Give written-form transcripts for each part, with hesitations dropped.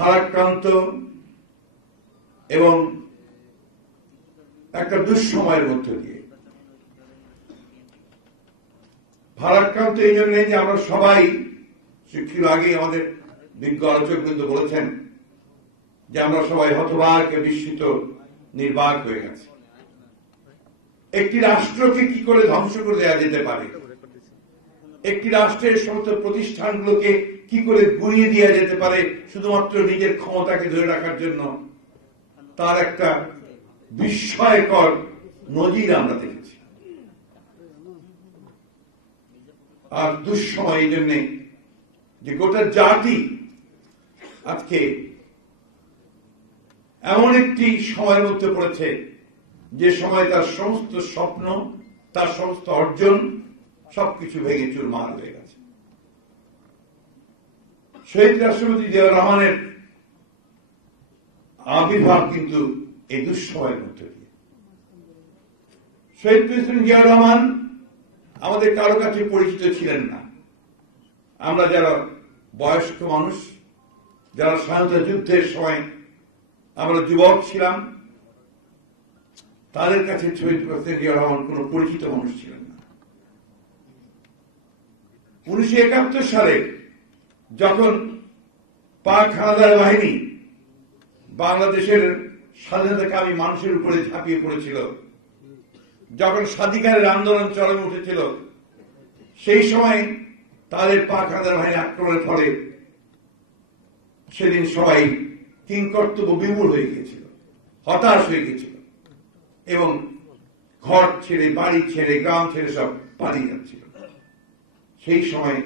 ভারাক্রান্ত এবং একটা দুঃসময়ের মধ্য দিয়ে। ভারাক্রান্ত এই জন্য যে আমরা সবাই, শিক্ষিত আগে আমাদের বিজ্ঞ আলোচকবৃন্দ বলেছেন যে আমরা সবাই হতবাক, বিস্মিত, নির্বাক হয়ে গেছে। একটি রাষ্ট্রকে কি করে ধ্বংস করে দেওয়া যেতে পারে, একটি রাষ্ট্রের সমস্ত প্রতিষ্ঠানগুলোকে কি করে গুঁড়িয়ে দেওয়া যেতে পারে শুধুমাত্র নিজের ক্ষমতাকে ধরে রাখার জন্য, তার একটা বিস্ময়কর নজির আমরা দেখেছি। আর দুঃসময় এই জন্যে যে গোটা জাতি আজকে এমন একটি সময়ের মধ্যে পড়েছে যে সময় তার সমস্ত স্বপ্ন, তার সমস্ত অর্জন সবকিছু ভেঙে চুরমার হয়ে গেছে। শহীদ রাষ্ট্রপতি জিয়াউর রহমানের আবির্ভাব কিন্তু এই দুঃসময়ের মধ্যে দিয়ে। শহীদ প্রেসিডেন্ট জিয়াউর রহমান আমাদের কারো কাছে পরিচিত ছিলেন না। আমরা যারা বয়স্ক মানুষ, যারা স্বাধীনতা যুদ্ধের সময় আমরা যুবক ছিলাম, তাদের কাছে শহীদ প্রেসিডেন্ট জিয়াউর রহমান কোন পরিচিত মানুষ ছিলেন না। 1971 সালে যখন পাক হানাদার বাহিনী বাংলাদেশের স্বাধীনতাকামী মানুষের উপরে ঝাঁপিয়ে পড়েছিল, যখন স্বাধিকারের আন্দোলন চরমে উঠেছিল, সেই সময় তাদের পাক হানাদার বাহিনী আক্রমণের ফলে সেদিন সবাই কিংকর্তব্য বিমূঢ় হয়ে গিয়েছিল, হতাশ হয়ে গিয়েছিল এবং ঘর ছেড়ে, বাড়ি ছেড়ে, গ্রাম ছেড়ে সব পালিয়ে যাচ্ছিল। সেই সময়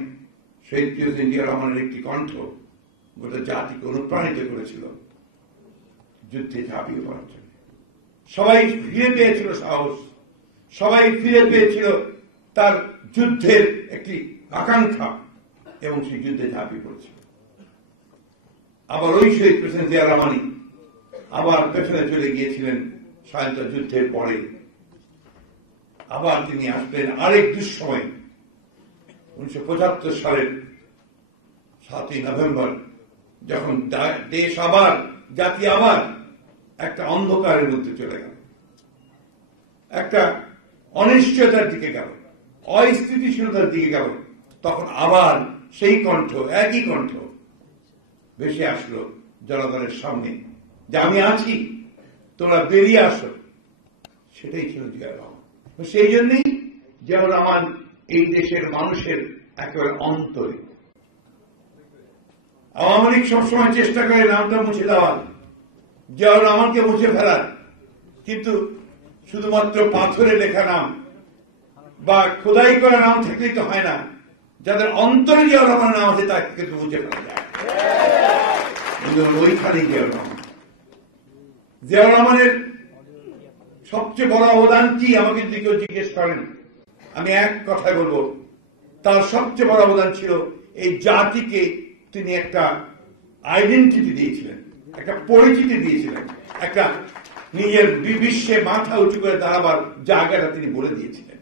শহীদ প্রেসিডেন্ট জিয়াউর রহমানের একটি কণ্ঠ গোটা জাতিকে অনুপ্রাণিত করেছিল যুদ্ধে ঝাঁপিয়ে পড়ার জন্য। সবাই ফিরে পেয়েছিল সাহস, সবাই ফিরে পেয়েছিল তার যুদ্ধের একটি আকাঙ্ক্ষা এবং সেই যুদ্ধে ঝাঁপিয়ে পড়েছিল। আবার ওই শহীদ প্রেসিডেন্ট জিয়াউর রহমানই আবার পেছনে চলে গিয়েছিলেন স্বাধীনতা যুদ্ধের পরে। আবার তিনি আসলেন আরেক দুঃসময় 1975 সালের 7ই নভেম্বর, যখন দেশ আবার, জাতি আবার একটা অন্ধকারের মধ্যে চলে গেল, একটা অনিশ্চয়তার দিকে গেল, অস্থিতিশীলতার দিকে গেল। তখন আবার সেই কণ্ঠ, একই কণ্ঠ ভেসে আসলো জনগণের সামনে যে আমি আছি, তোমরা বেরিয়ে আসো। সেটাই ছিল জিয়াউর রহমান। সেই জন্যই জিয়াউর রহমান এই দেশের মানুষের একেবারে অন্তরে। আওয়ামী লীগ সবসময় চেষ্টা করে নামটা মুছে দেওয়ার, জিয়াউর রহমানকে মুছে ফেলার, কিন্তু শুধুমাত্র পাথরে লেখা নাম বা খোদাই করা নাম থাকলেই তো হয় না। যাদের অন্তরে জিয়াউর রহমানের নাম আছে তাকে কিন্তু মুছে ফেলা যায়। ওইখানে জিয়াউর রহমান, জিয়াউর রহমানের সবচেয়ে বড় অবদান কি আমাকে যদি কেউ জিজ্ঞেস করেন, আমি এক কথায় বলবো, তার সবচেয়ে বড় অবদান ছিল এই জাতিকে তিনি একটা আইডেন্টিটি দিয়েছিলেন, একটা পরিচিতি দিয়েছিলেন, একটা নিজের বিশ্বে মাথা উঁচু করে দাঁড়াবার জায়গাটা তিনি বলে দিয়েছিলেন।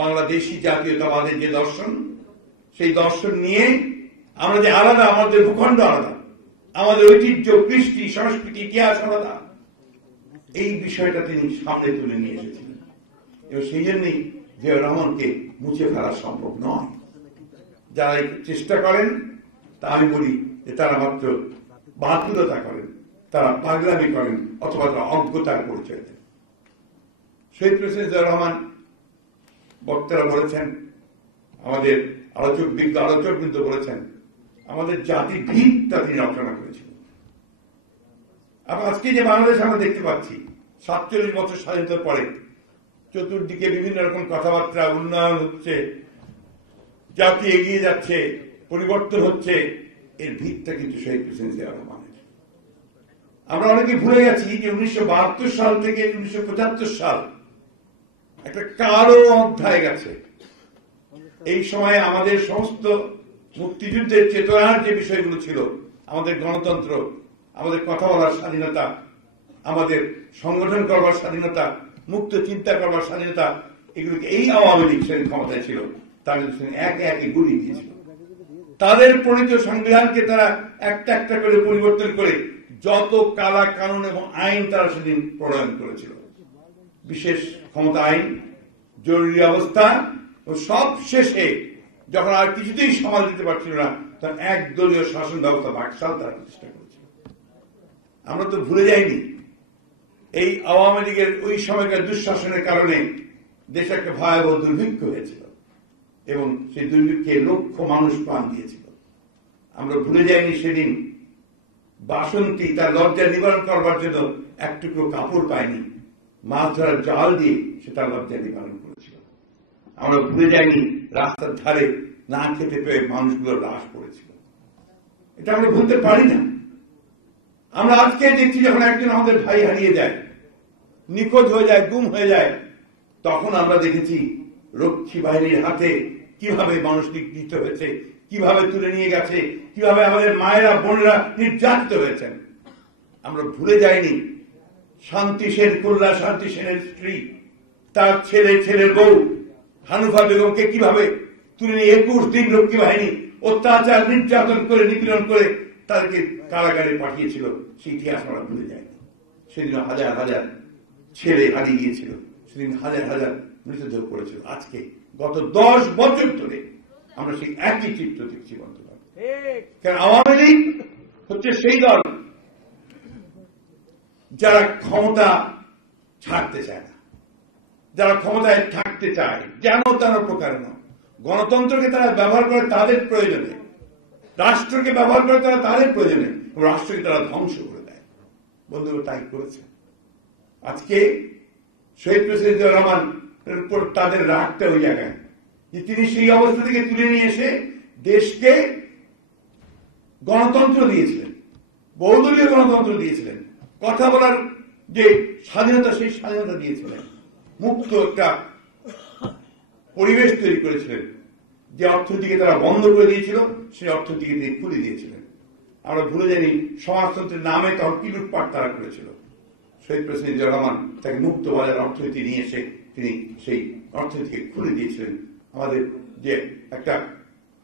বাংলাদেশি জাতীয়তাবাদের যে দর্শন, সেই দর্শন নিয়ে আমরা যে আলাদা, আমাদের ভূখণ্ড আলাদা, আমাদের ঐতিহ্য, কৃষ্টি, সংস্কৃতি, ইতিহাস আলাদা, এই বিষয়টা তিনি সামনে তুলে নিয়ে এসেছিলেন। এবং সেই জন্যই জিয়াউর রহমানকে মুছে ফেলা সম্ভব নয়। যারা চেষ্টা করেন তা আমি বলি যে তারা মাত্র বাতুলতা করেন, তারা পাগলামি করেন, অথবা তারা অজ্ঞতার পরিচয় দেন। শহীদ প্রেসিডেন্ট জিয়াউর রহমান, বক্তারা বলেছেন, আমাদের বিজ্ঞ আলোচকবৃন্দ বলেছেন, আমাদের জাতির ভিতটা তিনি রচনা করেছিলেন। আজকে যে বাংলাদেশ আমরা দেখতে পাচ্ছি 47 বছর স্বাধীনতার পরে, চতুর্দিকে বিভিন্ন রকম কথাবার্তা, উন্নয়ন হচ্ছে, জাতি এগিয়ে যাচ্ছে, পরিবর্তন হচ্ছে, এর ভিতটা কিন্তু শহীদ প্রেসিডেন্ট জিয়াউর রহমানের। আমরা অনেকে ভুলে গেছি যে 1972 সাল থেকে 1975 সাল একটা কালো অধ্যায় গেছে। এই সময়ে আমাদের সমস্ত মুক্তিযুদ্ধের চেতনার যে বিষয়গুলো ছিল, আমাদের গণতন্ত্র, আমাদের কথা বলার স্বাধীনতা, আমাদের সংগঠন করবার স্বাধীনতা, মুক্ত চিন্তা করবার স্বাধীনতা, এগুলোকে এই আওয়ামী লীগ সেদিন ক্ষমতায় ছিল, তারা একে একে গুলি দিয়েছিল। তাদের প্রণীত সংবিধানকে তারা একটা একটা করে পরিবর্তন করে যত কালা কানুন এবং আইন তারা সেদিন প্রণয়ন করেছিল, বিশেষ ক্ষমতা আইন, জরুরি অবস্থা, ও সব শেষে যখন আর কিছুতেই সামাল দিতে পারছিল না তখন একদলীয় শাসন ব্যবস্থা বাকশাল তারা প্রতিষ্ঠা করেছিল। আমরা তো ভুলে যাইনি এই আওয়ামী লীগের ওই সময়কার দুঃশাসনের কারণে দেশে একটা ভয়াবহ দুর্ভিক্ষ হয়েছিল এবং সেই দুর্ভিক্ষে লক্ষ মানুষ প্রাণ দিয়েছিল। আমরা ভুলে যাইনি সেদিন বাসন্তী তার লজ্জা নিবারণ করবার জন্য এক টুকরো কাপড় পায়নি, মাছ ধরার জাল দিয়ে সে তার লজ্জা নিবারণ করেছিল। আমরা ভুলে যাইনি রাস্তার ধারে না খেতে পেয়ে মানুষগুলোর লাশ পড়েছিল। এটা আমরা ভুলতে পারি না। আমরা আজকে দেখছি যখন একজন আমাদের ভাই হারিয়ে যায়, নিখোঁজ হয়ে যায়, গুম হয়ে যায়, তখন আমরা দেখেছি রক্ষী বাহিনীর হাতে কিভাবে মানুষ নিগৃহীত হয়েছে, কিভাবে তুলে নিয়ে গেছে, কিভাবে আমাদের মায়েরা বোনেরা নির্যাতিত হয়েছেন। আমরা ভুলে যাইনি শান্তি সেন, কল্যাণ শান্তি সেনের স্ত্রী, তার ছেলের বউ হানুফা বেগমকে কিভাবে তুলে নিয়ে 21 দিন রক্ষী বাহিনী অত্যাচার, নির্যাতন করে, নিপীড়ন করে তাদেরকে কারাগারে পাঠিয়েছিল। সেই ইতিহাস আমরা ভুলে যাইনি। সেদিন হাজার হাজার ছেলে হারিয়ে গিয়েছিল, সেদিন হাজার হাজার মৃতদেহ পড়েছিল। আজকে গত 10 বছর ধরে আমরা সেই একই চিত্র দেখছি বন্ধুরা। কারণ আওয়ামী লীগ হচ্ছে সেই দল যারা ক্ষমতা ছাড়তে চায় না, যারা ক্ষমতায় থাকতে চায় যেন তেন প্রকারেণ। গণতন্ত্রকে তারা ব্যবহার করে তাদের প্রয়োজনে, রাষ্ট্রকে ব্যবহার করে তারা তাদের প্রয়োজনে, রাষ্ট্রকে তারা ধ্বংস করে দেয়। বন্ধুরা তাই করেছে। আজকে শহীদ প্রেসিডেন্ট জিয়াউর রহমানের উপর তাদের রাগটা ওই জায়গায় যে তিনি সেই অবস্থা থেকে তুলে নিয়ে এসে দেশকে গণতন্ত্র দিয়েছিলেন, বহুদলীয় গণতন্ত্র দিয়েছিলেন, কথা বলার যে স্বাধীনতা সেই স্বাধীনতা দিয়েছিলেন, মুক্ত একটা পরিবেশ তৈরি করেছিলেন। যে অর্থনীতিকে তারা বন্ধ করে দিয়েছিল সেই অর্থনীতিকে তিনি খুলে দিয়েছিলেন। আমরা ভুলে যাইনি সমাজতন্ত্রের নামে তখন কি লুটপাট তারা করেছিল। শহীদ প্রেসিডেন্ট জিয়াউর রহমান তাকে মুক্ত বাজার অর্থনীতি নিয়ে এসে তিনি সেই অর্থনীতিকে খুলে দিয়েছিলেন। আমাদের যে একটা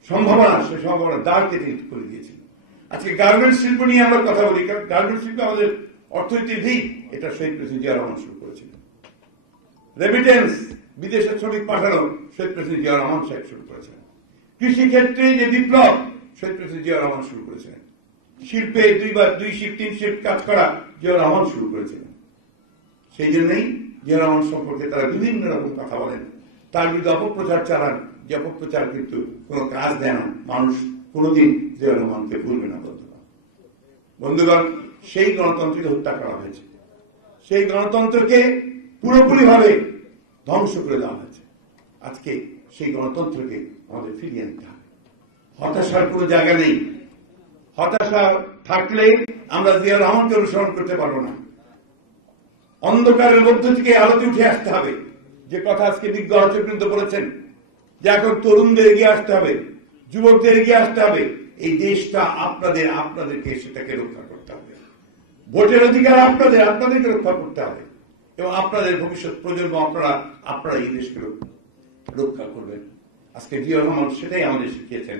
সম্ভাবনা, সেই সম্ভাবনার দ্বারকে তিনি খুলে দিয়েছিলেন। আজকে গার্মেন্টস শিল্প নিয়ে আমরা কথা বলি, গার্মেন্টস শিল্প আমাদের অর্থনীতির ভিত, এটা শহীদ প্রেসিডেন্ট জিয়াউর রহমান শুরু করেছিলেন। রেমিটেন্স, বিদেশে শ্রমিক পাঠানো, শহীদ প্রেসিডেন্ট জিয়াউর রহমান সাহেব শুরু করেছিলেন। কৃষি ক্ষেত্রে যে বিপ্লব, শহীদ প্রেসিডেন্ট জিয়াউর রহমান শুরু করেছিলেন। শিল্পে 2 শিফট 3 শিফট কাজ করা জিয়াউর রহমান শুরু করেছিলেন। সেই জন্যই জিয়াউর রহমান সম্পর্কে তারা বিভিন্ন রকম কথা বলেন, তার বিরুদ্ধে অপপ্রচার চালান, যে অপপ্রচার কিন্তু কোন কাজ দেয় না। মানুষ কোনদিন জিয়াউর রহমানকে ভুলবে না। বন্ধুগণ, সেই গণতন্ত্রকে হত্যা করা হয়েছে, সেই গণতন্ত্রকে পুরোপুরিভাবে ধ্বংস করে দেওয়া হয়েছে। আজকে সেই গণতন্ত্রকে আমাদের ফিরিয়ে আনতে হবে। হতাশার কোনো জায়গা নেই। হতাশা থাকলে আমরা জিয়াউর রহমানকে অনুসরণ করতে পারবো না। অন্ধকারের মধ্য থেকে আলোতে উঠে আসতে হবে। যে কথা আজকে বিজ্ঞ আলোচকবৃন্দ বলেছেন যে এখন তরুণদের এগিয়ে আসতে হবে, যুবকদের এগিয়ে আসতে হবে। এই দেশটা আপনাদেরকে সেটাকে রক্ষা করতে হবে। ভোটের অধিকার আপনাদেরকে রক্ষা করতে হবে এবং আপনাদের ভবিষ্যৎ প্রজন্ম আপনারা এই দেশকে রক্ষা করবেন। আজকে জিয়াউর রহমান সেটাই আমাদের শিখিয়েছেন,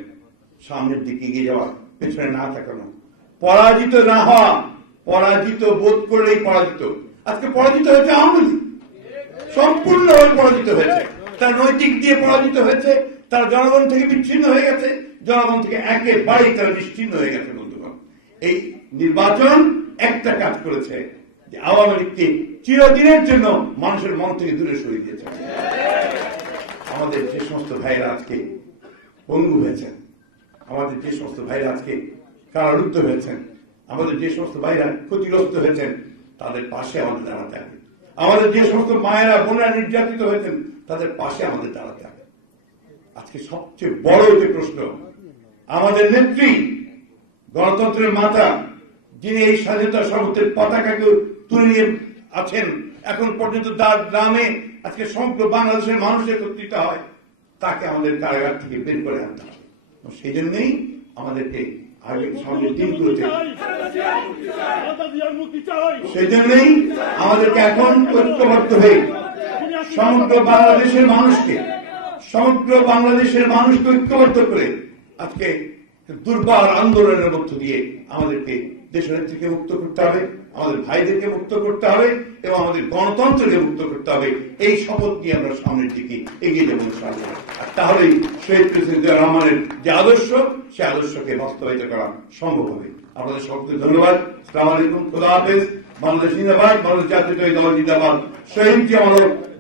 সামনের দিকে এগিয়ে যাওয়া, পেছনে না তাকানো, পরাজিত না হওয়া। পরাজিত বোধ করলেই পরাজিত। আজকে পরাজিত হয়েছে আওয়ামী লীগ, সম্পূর্ণভাবে পরাজিত হয়েছে। তার নৈতিক দিয়ে পরাজিত হয়েছে, তার জনগণ থেকে বিচ্ছিন্ন হয়ে গেছে, জনগণ থেকে একেবারেই তারা নিশ্চিন্ন হয়ে গেছে। বন্ধুগণ, এই নির্বাচন একটা কাজ করেছে যে আওয়ামী লীগকে চিরদিনের জন্য মানুষের মন থেকে দূরে সরিয়ে দিয়েছে। আমাদের যে সমস্ত ভাইরা আজকে পঙ্গু হয়েছেন, আমাদের যে সমস্ত ভাইরা আজকে কারারুদ্ধ হয়েছেন, আমাদের যে সমস্ত ভাইরা ক্ষতিগ্রস্ত হয়েছেন, তাদের পাশে আমাদের দাঁড়াতে হবে। আমাদের যে সমস্ত মায়েরা বোনেরা নির্যাতিত হয়েছেন, তাদের পাশে আমাদের দাঁড়াতে হবে। আজকে সবচেয়ে বড় যে প্রশ্ন, আমাদের নেত্রী, গণতন্ত্রের মাতা, যিনি এই স্বাধীনতা সর্বত্রের পতাকাকে তুলে নিয়ে আছেন, এখন পর্যন্ত তার গ্রামে আজকে সমগ্র বাংলাদেশের মানুষ একত্রিত হয়, তাকে আমাদের কারাগার থেকে বের করে আনতে হবে। সেই জন্যই আমাদেরকে আগে সামনের দিনগুলোতে, সেই জন্যই আমাদেরকে এখন ঐক্যবদ্ধ হয়ে সমগ্র বাংলাদেশের মানুষকে ঐক্যবদ্ধ করে আজকে দুর্বার আন্দোলনের মধ্য দিয়ে আমাদেরকে দেশনেত্রীকে মুক্ত করতে হবে, আমাদের ভাইদেরকে মুক্ত করতে হবে এবং আমাদের গণতন্ত্রকে মুক্ত করতে হবে। এই শপথ নিয়ে আমরা সামনের দিকে এগিয়ে যাবো ইনশাআল্লাহ। আর তাহলেই শহীদ প্রেসিডেন্ট জিয়া রহমানের যে আদর্শ, সে আদর্শকে বাস্তবায়িত করা সম্ভব হবে। আপনাদের সকলকে ধন্যবাদ। আসসালামু আলাইকুম, খোদা হাফেজ। বাংলাদেশ জিন্দাবাদ, বাংলাদেশ জাতীয়তাবাদী দল জিন্দাবাদ, শহীদ জিয়া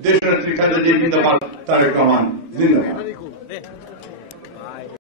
দেশনেত্রী খালেদা জিয়া জিন্দাবাদ, তারেক রহমান জিন্দাবাদ।